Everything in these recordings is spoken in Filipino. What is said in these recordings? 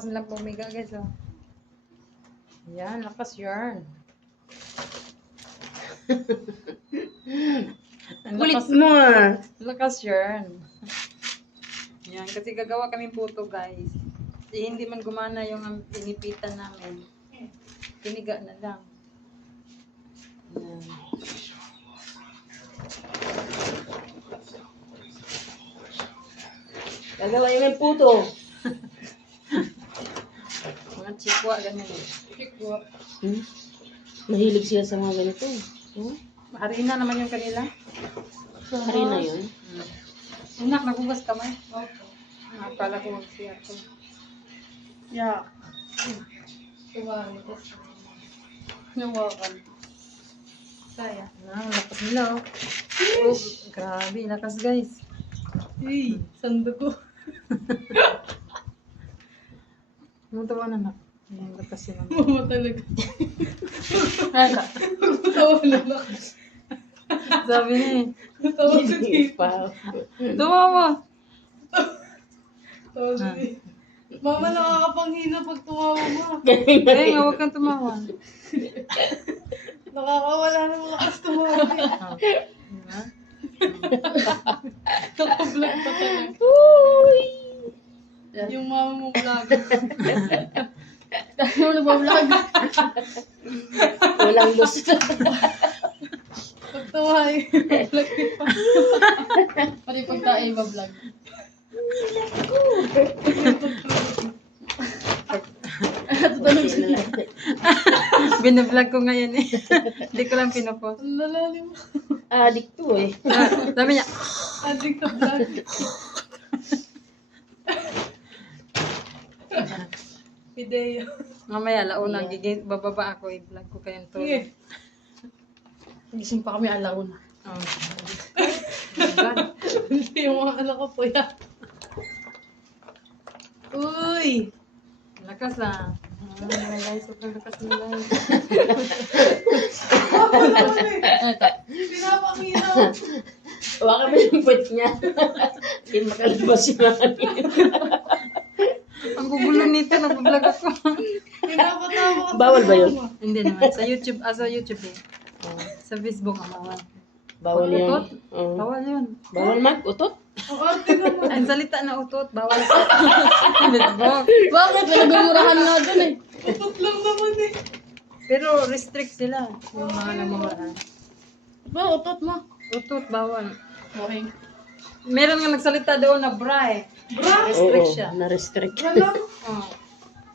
lakas nilang pumiga guys. Oh. Yan, lakas yarn. Kulit mo ah. Lakas yarn. Yan, kasi gagawa kami puto guys. Hindi man gumana yung inipitan namin. Piniga na lang. Yan. Gagawa yung puto. Mga chikwa, ganyan eh. Chikwa. Mahilig siya sa mga ganito. Harina naman yung kanila. Harina yun. Anak, nagugas kamay. Akala ko mag-siya ko. Yeah. Nawakan. Saya. Lakas nila oh. Grabe, lakas guys. Hey, sando ko. Anong tawa na nak? Ang lakas sila. Mama talaga. Hala. Tawa na lang. Sabi niya eh. Tawa sa Hindi tita. pa. Tumawa. Tawa sa tita. Mama, nakakapanghina pag tumawa mo. Eh, nga huwag kang tumawa. Nakakawala ng lakas tumawa. Oh. Diba? Naka-vlog pa talaga. Uy! Yung mama mo vlog. Ano nagbablog? Walang lust. Pag tumawa vlog pa. Pati pag tayo iba-vlog. Binablog ko ngayon eh. Hindi ko lang pinapost. Ang lalalim mo. Adik to eh. Sabi niya, Adik na vlog. Video. mamaya launa, bababa ako, i-vlog ko kayong tulog. Sige. Gising pa kami alauna. Oh. Diba? Hindi yung mga anak ko po yan. Uy! Lakas ah. Guys, sobrang lakas nila. Pinapakita. Huwag kami yung puwet niya. Hindi makalabas yung hangin. Ang gugulo nito, nag-vlog ako. Pinapatawa ka. Bawal ba yun? Hindi naman, sa YouTube eh. Sa Facebook ang bawal. Bawal yan. Utot? Oo. Bawal yun. Bawal mag-utot? Ang arte naman. Ang salita na utot, bawal sa Facebook. Bakit? Pinagmumurahan nga dun eh. Utot lang naman eh. Pero restrict sila, yung mga namuhaan. Ba, utot mo. Utot, bawal. Okay. Meron nga nagsalita doon na bra eh. Bra? Restrict Oo, siya. na-restrict. Wala. Oh.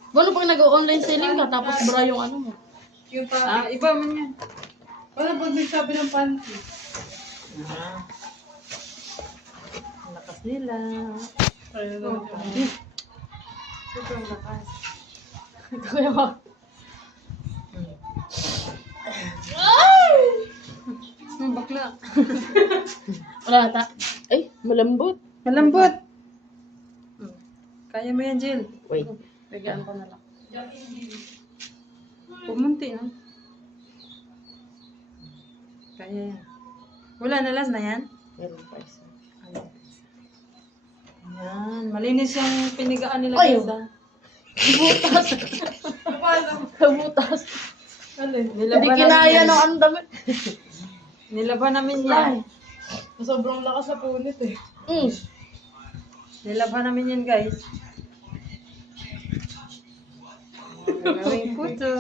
Paano pag nag-online selling ka, tapos bra yung ano mo? Yung Ah, iba man yan. Wala pag nagsabi ng panty. Ah. Ang lakas nila. Ayun Oh, na. sobrang lakas. Kaya ba? Ang bakla. Wala ata. Ay, malambot. Malambot. Kaya mo yan, Jill. Wait. Bigyan ko na lang. Pumunti, no? Kaya yan. Wala na last na yan? Meron pa isa. Yan. Malinis yung pinigaan nila. Ay, guys, ah. Kabutas. Alin? Hindi Nilaban kinaya namin ng yan. ang damit. Nilaban namin yan. Sobrang lakas na punit eh. Nilaban namin yan, guys. Gagawin ko to.